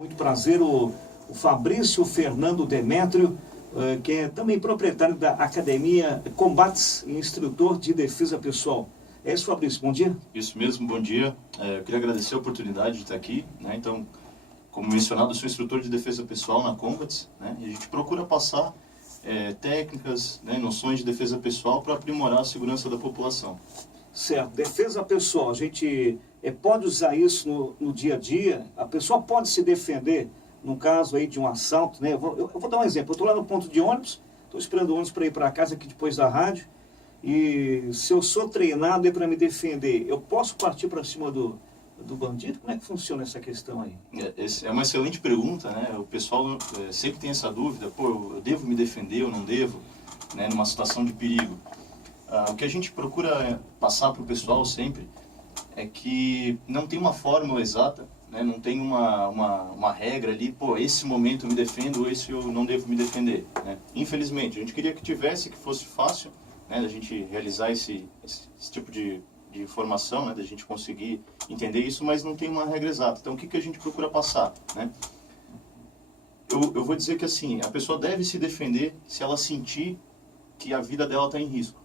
Muito prazer, o Fabrício Fernando Demétrio, que é também proprietário da Academia Combates e instrutor de defesa pessoal. É isso, Fabrício, bom dia. Isso mesmo, bom dia. Eu queria agradecer a oportunidade de estar aqui, né? Então, como mencionado, eu sou instrutor de defesa pessoal na Combates, né? E a gente procura passar técnicas, né, noções de defesa pessoal para aprimorar a segurança da população. Certo, defesa pessoal, a gente pode usar isso no dia a dia, a pessoa pode se defender no caso aí de um assalto, né? Eu vou dar um exemplo, eu estou lá no ponto de ônibus, estou esperando o ônibus para ir para casa aqui depois da rádio, e se eu sou treinado para me defender, eu posso partir para cima do bandido? Como é que funciona essa questão aí? É uma excelente pergunta, né? O pessoal sempre tem essa dúvida, eu devo me defender ou não devo, né, numa situação de perigo. O que a gente procura passar para o pessoal sempre é que não tem uma fórmula exata, né? Não tem uma regra ali, esse momento eu me defendo ou esse eu não devo me defender, né? Infelizmente, a gente queria que tivesse, que fosse fácil, né, da gente realizar esse tipo de informação, né, da gente conseguir entender isso, mas não tem uma regra exata. Então, o que a gente procura passar, né? Eu vou dizer que assim, a pessoa deve se defender se ela sentir que a vida dela está em risco,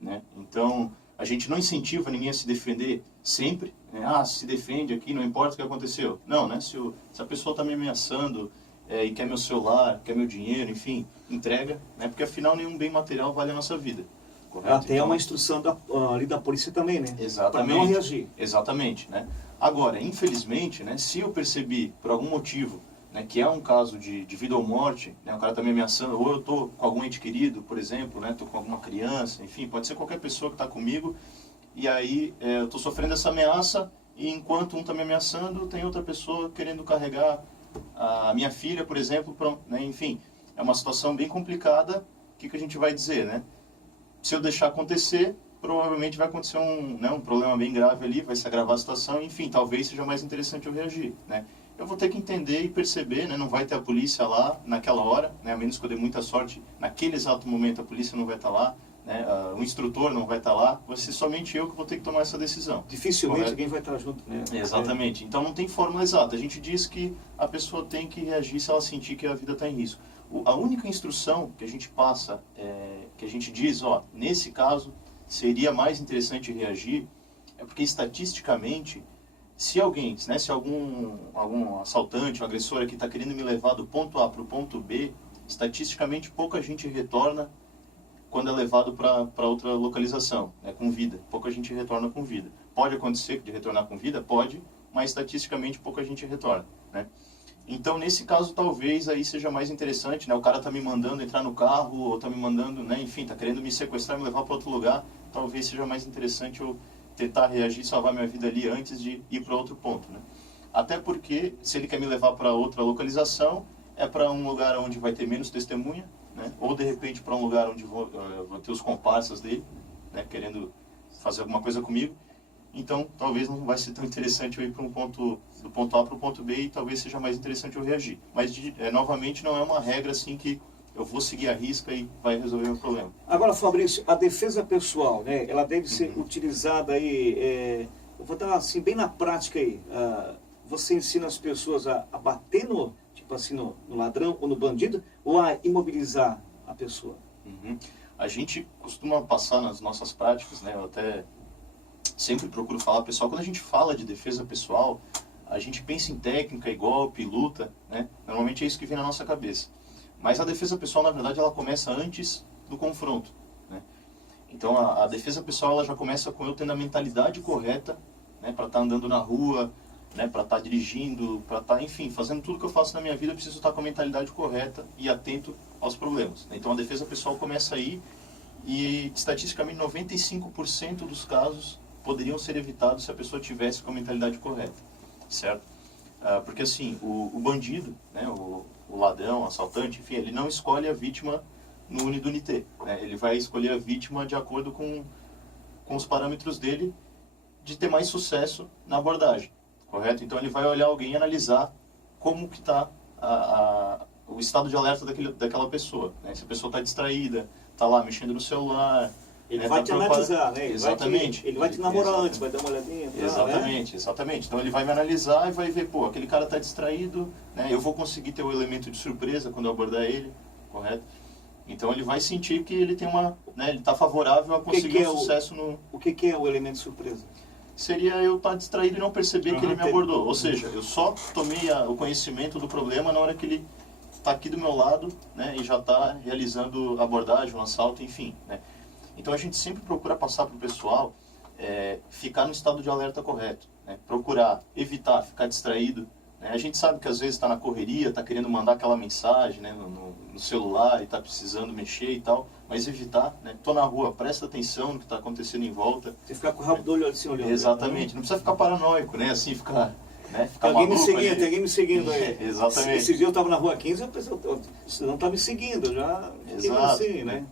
né? Então, a gente não incentiva ninguém a se defender sempre, né? Se defende aqui, não importa o que aconteceu. Não, né? Se a pessoa está me ameaçando e quer meu celular, quer meu dinheiro, enfim, entrega, né? Porque afinal nenhum bem material vale a nossa vida. Correto? Até então, uma instrução ali da polícia também, né? Exatamente. Para não reagir. Exatamente, né? Agora, infelizmente, né, se eu percebi por algum motivo, né, que é um caso de vida ou morte, né, o cara está me ameaçando, ou eu estou com algum ente querido, por exemplo, né, estou com alguma criança, enfim, pode ser qualquer pessoa que está comigo, e aí eu estou sofrendo essa ameaça, e enquanto um está me ameaçando, tem outra pessoa querendo carregar a minha filha, por exemplo, né, enfim, é uma situação bem complicada. O que a gente vai dizer, né? Se eu deixar acontecer, provavelmente vai acontecer um problema bem grave ali, vai se agravar a situação, enfim, talvez seja mais interessante eu reagir, né? Eu vou ter que entender e perceber, né? Não vai ter a polícia lá naquela hora, né? A menos que eu dê muita sorte, naquele exato momento a polícia não vai estar lá, né? O instrutor não vai estar lá, vai ser somente eu que vou ter que tomar essa decisão. Dificilmente alguém vai estar junto, né? Exatamente, então não tem fórmula exata, a gente diz que a pessoa tem que reagir se ela sentir que a vida está em risco. A única instrução que a gente passa, que a gente diz, nesse caso seria mais interessante reagir, é porque estatisticamente, se alguém, né, se algum assaltante, um agressor aqui está querendo me levar do ponto A para o ponto B, estatisticamente pouca gente retorna quando é levado para outra localização, né, com vida. Pouca gente retorna com vida. Pode acontecer de retornar com vida? Pode, mas estatisticamente pouca gente retorna, né? Então, nesse caso, talvez aí seja mais interessante, né? O cara tá me mandando entrar no carro, ou tá me mandando, né? Enfim, tá querendo me sequestrar, me levar para outro lugar. Talvez seja mais interessante eu tentar reagir, salvar minha vida ali antes de ir para outro ponto, né? Até porque, se ele quer me levar para outra localização, é para um lugar onde vai ter menos testemunha, né? Ou, de repente, para um lugar onde vou ter os comparsas dele, né? Querendo fazer alguma coisa comigo. Então, talvez não vai ser tão interessante eu ir para do ponto A para o ponto B, e talvez seja mais interessante eu reagir. Mas, novamente, não é uma regra assim que eu vou seguir a risca e vai resolver o problema. Agora, Fabrício, a defesa pessoal, né, ela deve ser utilizada aí, eu vou dar assim, bem na prática aí, você ensina as pessoas a bater no ladrão ou no bandido, ou a imobilizar a pessoa? A gente costuma passar nas nossas práticas, né, eu até sempre procuro falar, pessoal, quando a gente fala de defesa pessoal, a gente pensa em técnica, e golpe, luta, né? Normalmente é isso que vem na nossa cabeça. Mas a defesa pessoal, na verdade, ela começa antes do confronto, né? Então, a defesa pessoal, ela já começa com eu tendo a mentalidade correta, né, para estar andando na rua, né, para estar dirigindo, para estar, enfim, fazendo tudo que eu faço na minha vida, eu preciso estar com a mentalidade correta e atento aos problemas. Então, a defesa pessoal começa aí, e estatisticamente 95% dos casos poderiam ser evitados se a pessoa tivesse com a mentalidade correta, certo? Porque assim, o bandido, né, o ladrão, o assaltante, enfim, ele não escolhe a vítima no Unidunité, né? Ele vai escolher a vítima de acordo com os parâmetros dele de ter mais sucesso na abordagem, correto? Então ele vai olhar alguém e analisar como que está o estado de alerta daquela pessoa, né? Se a pessoa está distraída, está lá mexendo no celular, Ele né, vai te analisar, né? Exatamente. Ele vai te namorar antes, vai dar uma olhadinha. Exatamente, exatamente. Então ele vai me analisar e vai ver, pô, aquele cara está distraído, né? Eu vou conseguir ter o elemento de surpresa quando eu abordar ele, correto? Então ele vai sentir que ele tem né, ele está favorável a conseguir um sucesso no... O que é o elemento de surpresa? Seria eu estar distraído e não perceber que ele me abordou. Ou seja, eu só tomei o conhecimento do problema na hora que ele está aqui do meu lado, né, e já está realizando abordagem, um assalto, enfim, né? Então a gente sempre procura passar para o pessoal ficar no estado de alerta correto, né? Procurar evitar ficar distraído, né? A gente sabe que às vezes está na correria, está querendo mandar aquela mensagem, né, no celular e está precisando mexer e tal, mas evitar, né? Tô na rua, presta atenção no que está acontecendo em volta. Você ficar com o rabo do olho assim olhando. Exatamente, não precisa ficar paranoico, né? Assim, ficar... Né? Tem alguém me seguindo aí. Exatamente. Esse dia eu estava na rua 15 e eu pensei, você não está me seguindo, eu já fiquei assim, né?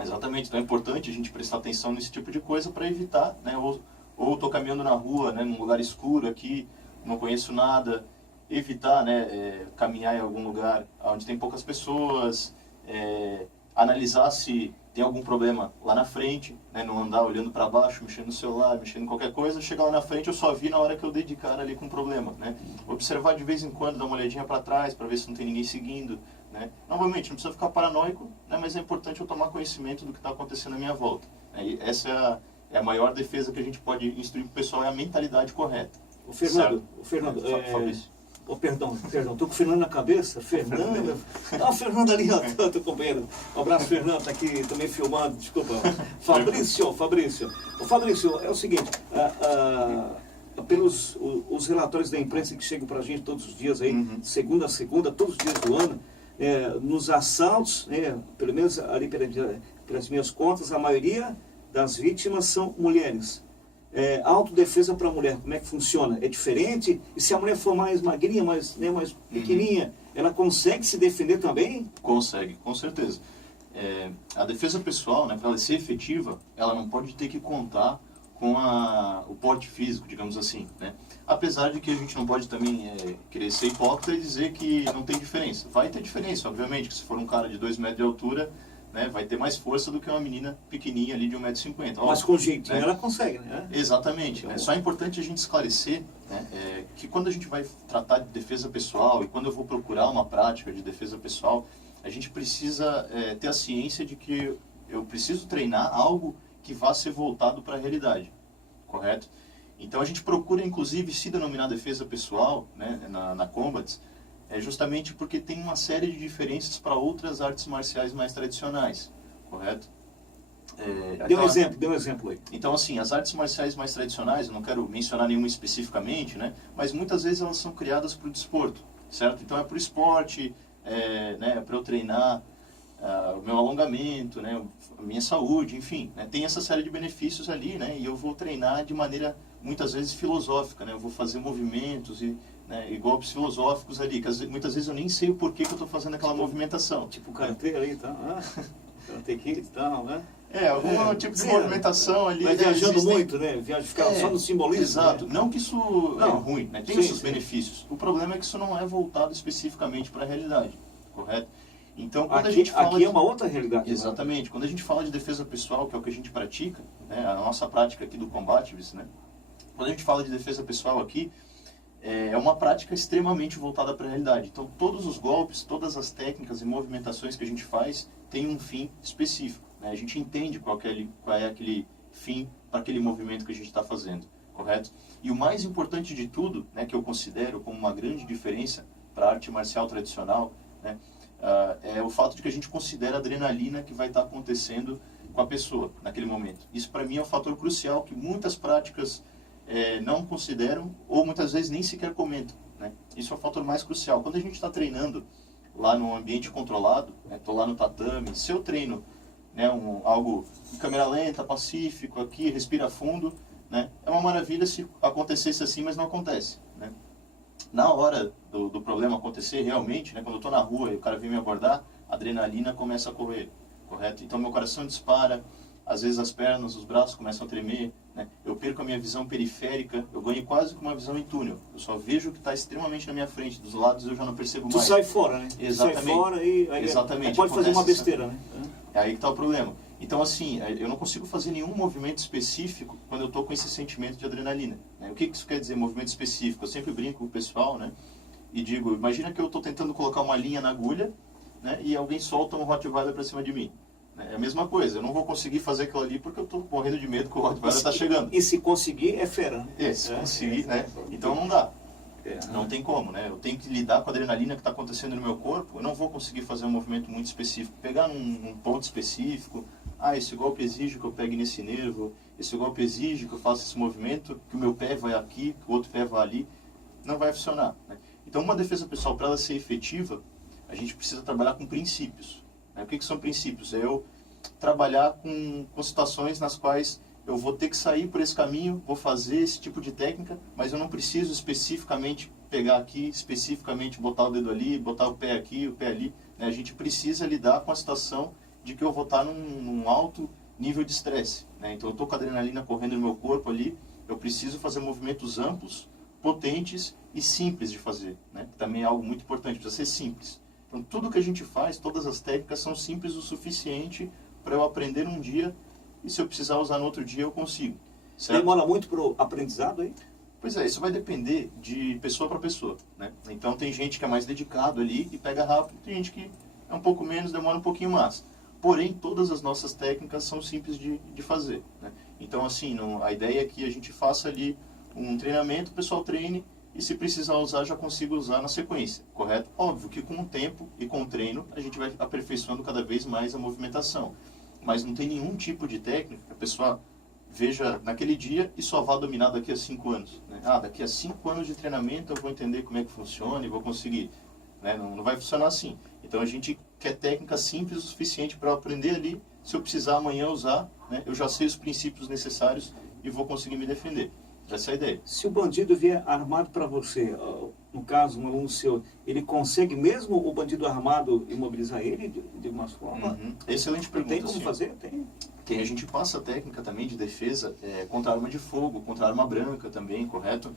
Exatamente, então é importante a gente prestar atenção nesse tipo de coisa para evitar, né? Ou estou caminhando na rua, né, num lugar escuro aqui, não conheço nada, evitar, né, caminhar em algum lugar onde tem poucas pessoas, analisar se tem algum problema lá na frente, né, não andar olhando para baixo, mexendo no celular, mexendo em qualquer coisa, chegar lá na frente eu só vi na hora que eu dei de cara ali com o problema, né? Observar de vez em quando, dar uma olhadinha para trás para ver se não tem ninguém seguindo, né? Novamente, não precisa ficar paranoico, né, mas é importante eu tomar conhecimento do que está acontecendo à minha volta, né? E essa é a maior defesa que a gente pode instruir para o pessoal, é a mentalidade correta. O Fernando, Fabrício. Perdão, estou com o Fernando na cabeça. Fernando. Ah, o Fernando ali, ó, teu companheiro. Um abraço, Fernando, está aqui também filmando, desculpa. Fabrício. O Fabrício, é o seguinte, pelos os relatórios da imprensa que chegam para a gente todos os dias aí, segunda a segunda, todos os dias do ano, nos assaltos, pelo menos ali pelas minhas contas, a maioria das vítimas são mulheres. Autodefesa para a mulher, como é que funciona? É diferente? E se a mulher for mais magrinha, mais pequenininha, ela consegue se defender também? Consegue, com certeza. A defesa pessoal, né, para ela ser efetiva, ela não pode ter que contar com o porte físico, digamos assim, né? Apesar de que a gente não pode também querer ser hipócrita e dizer que não tem diferença. Vai ter diferença, obviamente, que se for um cara de 2 metros de altura, né, vai ter mais força do que uma menina pequenininha ali de 1,50 m. Mas com jeitinho, né, ela consegue, né? Exatamente. Só é importante a gente esclarecer, né, que quando a gente vai tratar de defesa pessoal e quando eu vou procurar uma prática de defesa pessoal, a gente precisa ter a ciência de que eu preciso treinar algo que vá ser voltado para a realidade, correto? Então a gente procura inclusive se denominar defesa pessoal, né, na Combats, justamente porque tem uma série de diferenças para outras artes marciais mais tradicionais, correto? Dê um exemplo aí. Então, assim, as artes marciais mais tradicionais, eu não quero mencionar nenhuma especificamente, né, mas muitas vezes elas são criadas para o desporto, certo? Então é para o esporte, né, para eu treinar o meu alongamento, né, a minha saúde, enfim, né, tem essa série de benefícios ali, né, e eu vou treinar de maneira muitas vezes filosófica, né, eu vou fazer movimentos e golpes filosóficos ali, que muitas vezes eu nem sei o porquê que eu estou fazendo aquela movimentação. Tipo o karatê ali, então, karatê kid e tal, né? Algum tipo de movimentação ali. Mas viajando muito, né? Ficar só no simbolismo. Exato. Né? Não que isso é ruim, né? Tem os seus benefícios. O problema é que isso não é voltado especificamente para a realidade, correto? Então, quando a gente fala é uma outra realidade. Exatamente. Né? Quando a gente fala de defesa pessoal, que é o que a gente pratica, né? A nossa prática aqui do Combatives, né? Quando a gente fala de defesa pessoal aqui, é uma prática extremamente voltada para a realidade. Então, todos os golpes, todas as técnicas e movimentações que a gente faz têm um fim específico. Né? A gente entende qual é aquele fim para aquele movimento que a gente está fazendo, correto? E o mais importante de tudo, né, que eu considero como uma grande diferença para a arte marcial tradicional, né, é o fato de que a gente considera a adrenalina que vai estar acontecendo com a pessoa naquele momento. Isso, para mim, é um fator crucial que muitas práticas não consideram ou muitas vezes nem sequer comentam, né? Isso é o fator mais crucial. Quando a gente está treinando lá num ambiente controlado, estou lá no tatame, se eu treino, né, algo em câmera lenta, pacífico, aqui, respira fundo, né, é uma maravilha se acontecesse assim, mas não acontece, né? Na hora do problema acontecer realmente, né, quando eu estou na rua e o cara vem me abordar, a adrenalina começa a correr, correto? Então meu coração dispara, às vezes as pernas, os braços começam a tremer, né? Eu perco a minha visão periférica, eu ganho quase com uma visão em túnel. Eu só vejo o que está extremamente na minha frente, dos lados eu já não percebo mais. Tu sai fora, né? Exatamente. Tu sai fora e aí exatamente. pode fazer uma besteira, né? É aí que está o problema. Então, assim, eu não consigo fazer nenhum movimento específico quando eu estou com esse sentimento de adrenalina, né? O que isso quer dizer, movimento específico? Eu sempre brinco com o pessoal, né? E digo, imagina que eu estou tentando colocar uma linha na agulha, né? E alguém solta um Rottweiler para cima de mim. É a mesma coisa, eu não vou conseguir fazer aquilo ali porque eu estou morrendo de medo que o Rottweiler está chegando. E se conseguir, é fera, né? Se conseguir, né? Então não dá. Não tem como, né? Eu tenho que lidar com a adrenalina que está acontecendo no meu corpo, eu não vou conseguir fazer um movimento muito específico, pegar num ponto específico, esse golpe exige que eu pegue nesse nervo, esse golpe exige que eu faça esse movimento, que o meu pé vai aqui, que o outro pé vai ali, não vai funcionar, né? Então uma defesa pessoal, para ela ser efetiva, a gente precisa trabalhar com princípios, né? O que são princípios? É eu trabalhar com situações nas quais eu vou ter que sair por esse caminho, vou fazer esse tipo de técnica, mas eu não preciso especificamente pegar aqui, especificamente botar o dedo ali, botar o pé aqui, o pé ali, né? A gente precisa lidar com a situação de que eu vou estar num alto nível de estresse, né? Então eu estou com a adrenalina correndo no meu corpo ali, eu preciso fazer movimentos amplos, potentes e simples de fazer, né? Também é algo muito importante, precisa ser simples. Então tudo que a gente faz, todas as técnicas são simples o suficiente para eu aprender um dia e se eu precisar usar no outro dia eu consigo. Certo? Demora muito para o aprendizado aí? Pois é, isso vai depender de pessoa para pessoa, né? Então tem gente que é mais dedicado ali e pega rápido, tem gente que é um pouco menos, demora um pouquinho mais. Porém, todas as nossas técnicas são simples de fazer, né? Então, assim, a ideia é que a gente faça ali um treinamento, o pessoal treine e se precisar usar, já consiga usar na sequência, correto? Óbvio que com o tempo e com o treino, a gente vai aperfeiçoando cada vez mais a movimentação. Mas não tem nenhum tipo de técnica que a pessoa veja naquele dia e só vá dominar daqui a 5 anos, né? Daqui a 5 anos de treinamento eu vou entender como é que funciona e vou conseguir, né? Não vai funcionar assim. Então a gente quer técnica simples o suficiente para eu aprender ali, se eu precisar amanhã usar, né? Eu já sei os princípios necessários e vou conseguir me defender. Essa é a ideia. Se o bandido vier armado para você, no caso, um aluno seu, ele consegue mesmo o bandido armado imobilizar ele de uma forma? Excelente pergunta. Tem como fazer? Tem. A gente passa a técnica também de defesa contra arma de fogo, contra arma branca também, correto?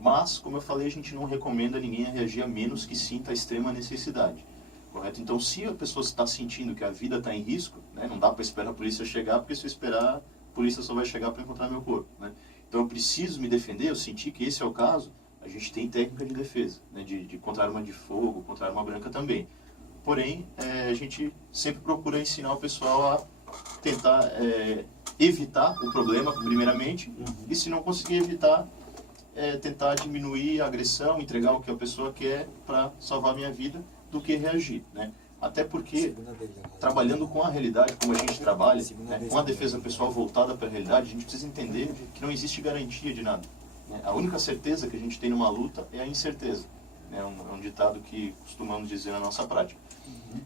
Mas, como eu falei, a gente não recomenda ninguém a reagir a menos que sinta a extrema necessidade, correto? Então, se a pessoa está sentindo que a vida está em risco, né, não dá para esperar a polícia chegar, porque se eu esperar, a polícia só vai chegar para encontrar meu corpo, né? Então, eu preciso me defender, eu senti que esse é o caso, a gente tem técnica de defesa, né, de contra arma de fogo, contra arma branca também. Porém, a gente sempre procura ensinar o pessoal a tentar evitar o problema, primeiramente, e se não conseguir evitar, tentar diminuir a agressão, entregar o que a pessoa quer para salvar a minha vida, do que reagir, né? Até porque, trabalhando com a realidade, como a gente trabalha, né, com a defesa pessoal voltada para a realidade, a gente precisa entender que não existe garantia de nada, né? A única certeza que a gente tem numa luta é a incerteza. É um ditado que costumamos dizer na nossa prática.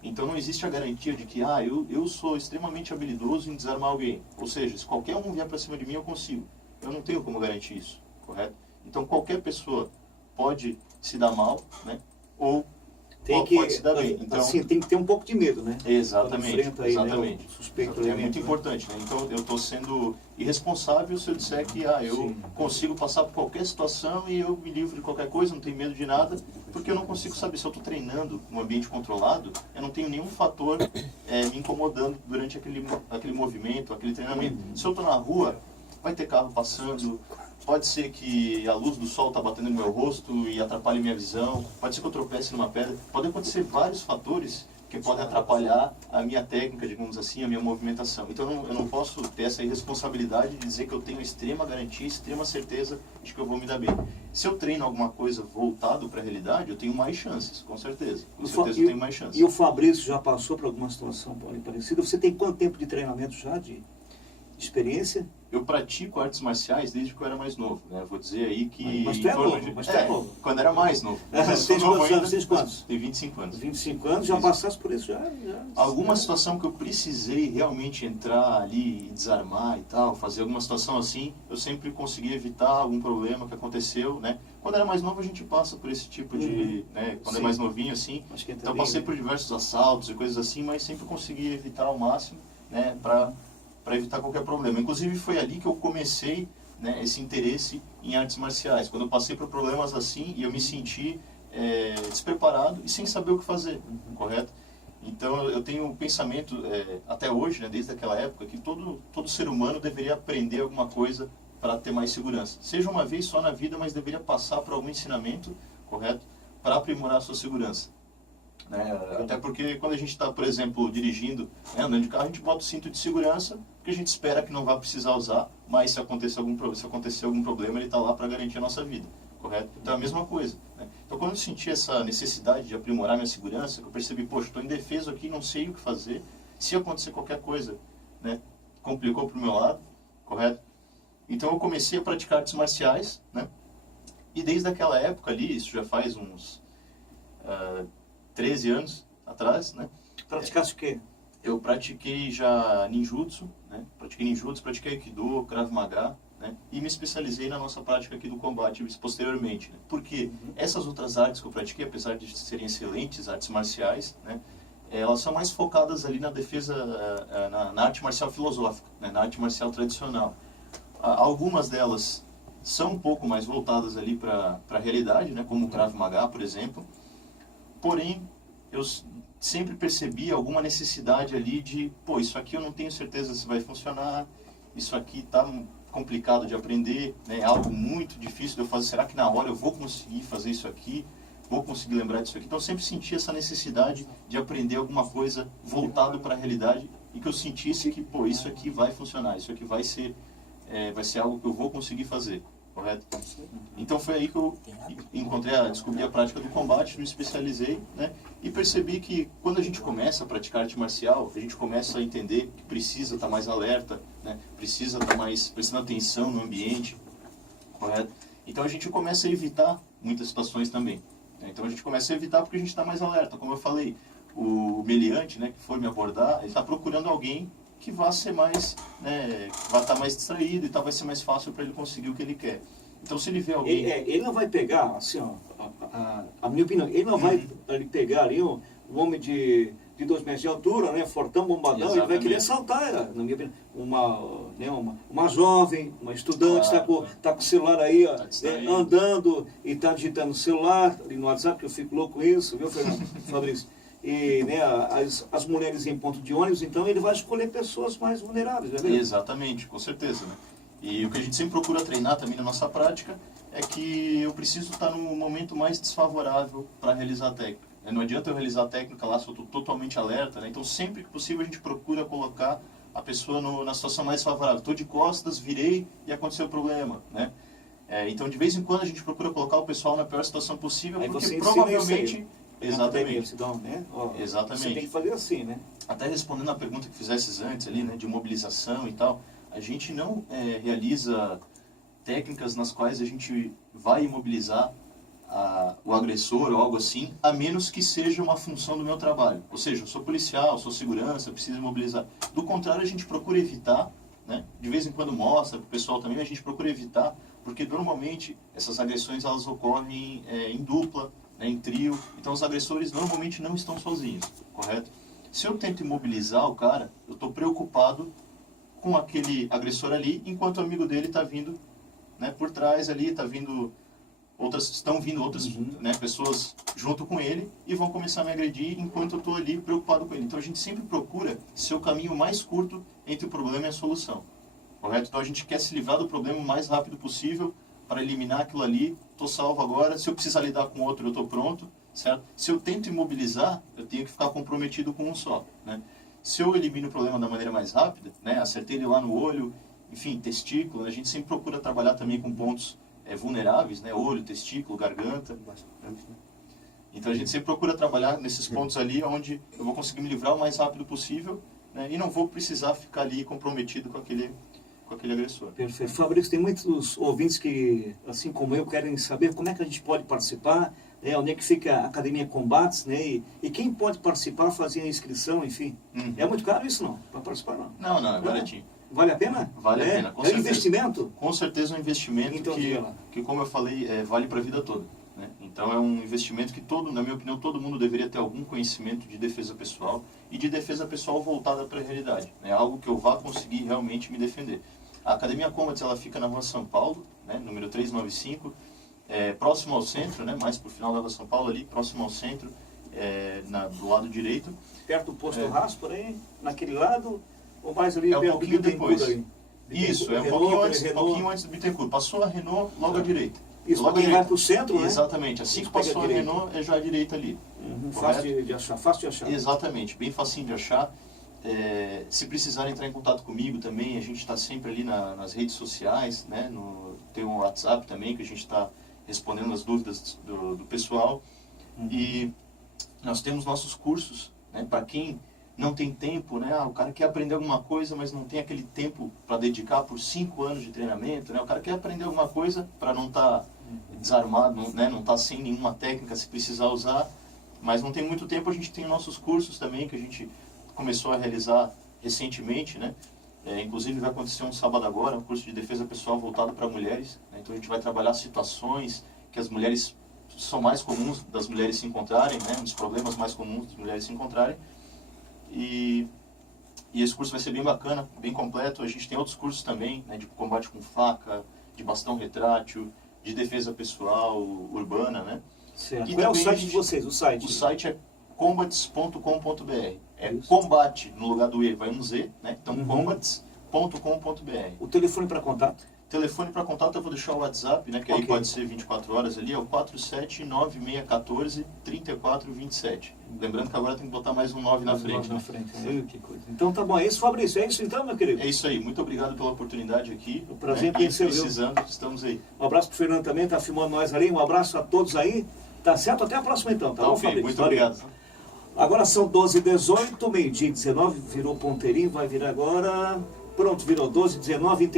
Então não existe a garantia de que eu sou extremamente habilidoso em desarmar alguém. Ou seja, se qualquer um vier para cima de mim, eu consigo. Eu não tenho como garantir isso, correto? Então qualquer pessoa pode se dar mal, né? Ou pode se dar bem. Então, assim, tem que ter um pouco de medo, né? Exatamente. Aí, exatamente. Né, o suspeito é muito importante, né? Então eu estou sendo irresponsável se eu disser que eu consigo passar por qualquer situação e eu me livro de qualquer coisa, não tenho medo de nada, porque eu não consigo saber. Se eu estou treinando num ambiente controlado, eu não tenho nenhum fator me incomodando durante aquele movimento, aquele treinamento. Se eu estou na rua, vai ter carro passando, pode ser que a luz do sol está batendo no meu rosto e atrapalhe minha visão, pode ser que eu tropece numa pedra, podem acontecer vários fatores que podem atrapalhar a minha técnica, digamos assim, a minha movimentação. Então eu não posso ter essa irresponsabilidade de dizer que eu tenho extrema garantia, extrema certeza de que eu vou me dar bem. Se eu treino alguma coisa voltado para a realidade, eu tenho mais chances, com certeza. Com certeza eu tenho mais chances. E o Fabrício já passou por alguma situação parecida? Você tem quanto tempo de treinamento já, de experiência? Eu pratico artes marciais desde que eu era mais novo, né? Vou dizer aí que... Mas tu é novo, quando era mais novo. Tem quantos? Tem 25 anos. 25 anos, já passaste por isso? Já alguma situação que eu precisei realmente entrar ali e desarmar e tal, fazer alguma situação assim, eu sempre consegui evitar algum problema que aconteceu, né? Quando era mais novo a gente passa por esse tipo de... né? Quando é mais novinho assim, então eu passei por diversos assaltos e coisas assim, mas sempre consegui evitar ao máximo, né? Para evitar qualquer problema. Inclusive foi ali que eu comecei, né, esse interesse em artes marciais, quando eu passei por problemas assim e eu me senti despreparado e sem saber o que fazer, correto? Então eu tenho um pensamento, até hoje, né, desde aquela época, que todo ser humano deveria aprender alguma coisa para ter mais segurança. Seja uma vez só na vida, mas deveria passar por algum ensinamento, correto? Para aprimorar a sua segurança. Né? Até porque quando a gente está, por exemplo, dirigindo, né, andando de carro, a gente bota o cinto de segurança, porque a gente espera que não vai precisar usar, mas se acontecer algum problema, ele está lá para garantir a nossa vida, correto? Então é a mesma coisa. Né? Então quando eu senti essa necessidade de aprimorar minha segurança, que eu percebi, poxa, estou indefeso aqui, não sei o que fazer, se acontecer qualquer coisa, né, complicou para o meu lado, correto? Então eu comecei a praticar artes marciais, né? E desde aquela época ali, isso já faz uns 13 anos atrás, né? Praticasse o quê? Eu pratiquei já ninjutsu, né? Pratiquei aikido, krav maga, né? E me especializei na nossa prática aqui do combate posteriormente, né? Porque essas outras artes que eu pratiquei, apesar de serem excelentes artes marciais, né? Elas são mais focadas ali na defesa, na arte marcial filosófica, né? Na arte marcial tradicional. Algumas delas são um pouco mais voltadas ali para a realidade, né? Como o Krav Maga, por exemplo. Porém, eu sempre percebi alguma necessidade ali de, pô, isso aqui eu não tenho certeza se vai funcionar, isso aqui tá complicado de aprender, né? É algo muito difícil de eu fazer, será que na hora eu vou conseguir fazer isso aqui? Vou conseguir lembrar disso aqui? Então eu sempre senti essa necessidade de aprender alguma coisa voltado para a realidade e que eu sentisse que, pô, isso aqui vai funcionar, isso aqui vai ser algo que eu vou conseguir fazer, correto? Então foi aí que eu descobri a prática do combate, me especializei, né? E percebi que quando a gente começa a praticar arte marcial, a gente começa a entender que precisa estar mais alerta, né? Precisa estar mais prestando atenção no ambiente, correto? Então a gente começa a evitar muitas situações também, né? Então a gente começa a evitar porque a gente está mais alerta. Como eu falei, o meliante, né, que for me abordar, ele está procurando alguém que vai ser mais, né, vai estar mais distraído e tal, vai ser mais fácil para ele conseguir o que ele quer. Então, se ele vê alguém... Ele não vai pegar, assim, ó, a minha opinião, ele não vai pegar ali um homem de 2 metros de altura, né, fortão, bombadão, exatamente. Ele vai querer assaltar, na minha opinião, uma jovem, uma estudante, está com o celular aí, ó, andando e está digitando no celular, ali no WhatsApp, que eu fico louco com isso, viu, Fernando? Fabrício? E, né, as mulheres em ponto de ônibus, então ele vai escolher pessoas mais vulneráveis, né? Exatamente, com certeza, né? E o que a gente sempre procura treinar também na nossa prática é que eu preciso estar no momento mais desfavorável para realizar a técnica. Não adianta eu realizar a técnica lá se eu estou totalmente alerta, né? Então sempre que possível a gente procura colocar a pessoa na situação mais favorável. Estou de costas, virei e aconteceu o problema, né? Então de vez em quando a gente procura colocar o pessoal na pior situação possível, porque provavelmente... Exatamente. Né? Exatamente. Você tem que fazer assim, né? Até respondendo a pergunta que fizesses antes ali, né, de mobilização e tal, a gente não realiza técnicas nas quais a gente vai imobilizar o agressor ou algo assim, a menos que seja uma função do meu trabalho. Ou seja, eu sou policial, sou segurança, preciso imobilizar. Do contrário, a gente procura evitar, né? De vez em quando mostra para o pessoal também, a gente procura evitar, porque normalmente essas agressões elas ocorrem em dupla, né, em trio, então os agressores normalmente não estão sozinhos, correto? Se eu tento imobilizar o cara, eu estou preocupado com aquele agressor ali, enquanto o amigo dele está vindo, né, por trás ali, estão vindo outras, né, pessoas junto com ele e vão começar a me agredir enquanto eu estou ali preocupado com ele. Então a gente sempre procura ser o caminho mais curto entre o problema e a solução, correto? Então a gente quer se livrar do problema o mais rápido possível para eliminar aquilo ali. Estou salvo agora, se eu precisar lidar com outro, eu estou pronto, certo? Se eu tento imobilizar, eu tenho que ficar comprometido com um só, né? Se eu elimino o problema da maneira mais rápida, né, acertei ele lá no olho, enfim, testículo, a gente sempre procura trabalhar também com pontos vulneráveis, né, olho, testículo, garganta. Então a gente sempre procura trabalhar nesses pontos ali onde eu vou conseguir me livrar o mais rápido possível, né, e não vou precisar ficar ali comprometido com aquele agressor. Perfeito. Fabrício, tem muitos ouvintes que, assim como eu, querem saber como é que a gente pode participar, né, onde é que fica a Academia Combates, né, e quem pode participar, fazer a inscrição, enfim. É muito caro isso, não? Para participar, não? Não, é baratinho. Vale a pena? Vale a pena, com certeza. É um investimento? Com certeza é um investimento então, que, como eu falei, vale para a vida toda, né? Então é um investimento que na minha opinião, todo mundo deveria ter algum conhecimento de defesa pessoal e de defesa pessoal voltada para a realidade, né? Algo que eu vá conseguir realmente me defender. A Academia Combates, ela fica na Rua São Paulo, né, número 395, próximo ao centro, né, mais para o final da Rua São Paulo ali, próximo ao centro. do lado direito. Perto do posto do Rastro, por aí, naquele lado, ou mais ali um perto pouquinho do Bittencourt depois. aí? Isso, é um pouquinho antes do Bittencourt. Passou a Renault, logo à direita. Isso, logo para quem vai para o centro, né? Exatamente, assim que passou a Renault, é já à direita ali. Fácil de achar, fácil de achar. Exatamente, bem facinho de achar. Se precisarem entrar em contato comigo também, a gente está sempre ali nas redes sociais, né? Tem um WhatsApp também, que a gente está respondendo as dúvidas do pessoal. E nós temos nossos cursos, né? Para quem não tem tempo, né? O cara quer aprender alguma coisa, mas não tem aquele tempo para dedicar por 5 anos de treinamento, né? O cara quer aprender alguma coisa para não estar desarmado, né? Não estar sem nenhuma técnica, se precisar usar, mas não tem muito tempo. A gente tem nossos cursos também, que a gente começou a realizar recentemente, né? Inclusive vai acontecer um sábado agora, um curso de defesa pessoal voltado para mulheres, né? Então a gente vai trabalhar situações que as mulheres são mais comuns das mulheres se encontrarem, né? Um dos problemas mais comuns das mulheres se encontrarem. E esse curso vai ser bem bacana, bem completo. A gente tem outros cursos também, né, de combate com faca, de bastão retrátil, de defesa pessoal urbana, né? Certo. Qual é o site de vocês? O site é combats.com.br. É combate, no lugar do E vai um Z, né? Então combats.com.br. O telefone para contato? Telefone para contato eu vou deixar o WhatsApp, né? Que aí pode ser 24 horas ali, é o 47961143427. Lembrando que agora tem que botar mais um 9 na frente. Que coisa. Então tá bom, é isso, Fabrício. É isso então, meu querido? É isso aí. Muito obrigado pela oportunidade aqui. O prazer é ser precisando, estamos aí. Um abraço pro Fernando também, tá filmando nós ali. Um abraço a todos aí. Tá certo? Até a próxima então, tá bom, Fabrício? Muito obrigado. Agora são 12h18, meio-dia 19, virou ponteirinho, vai virar agora. Pronto, virou 12h19.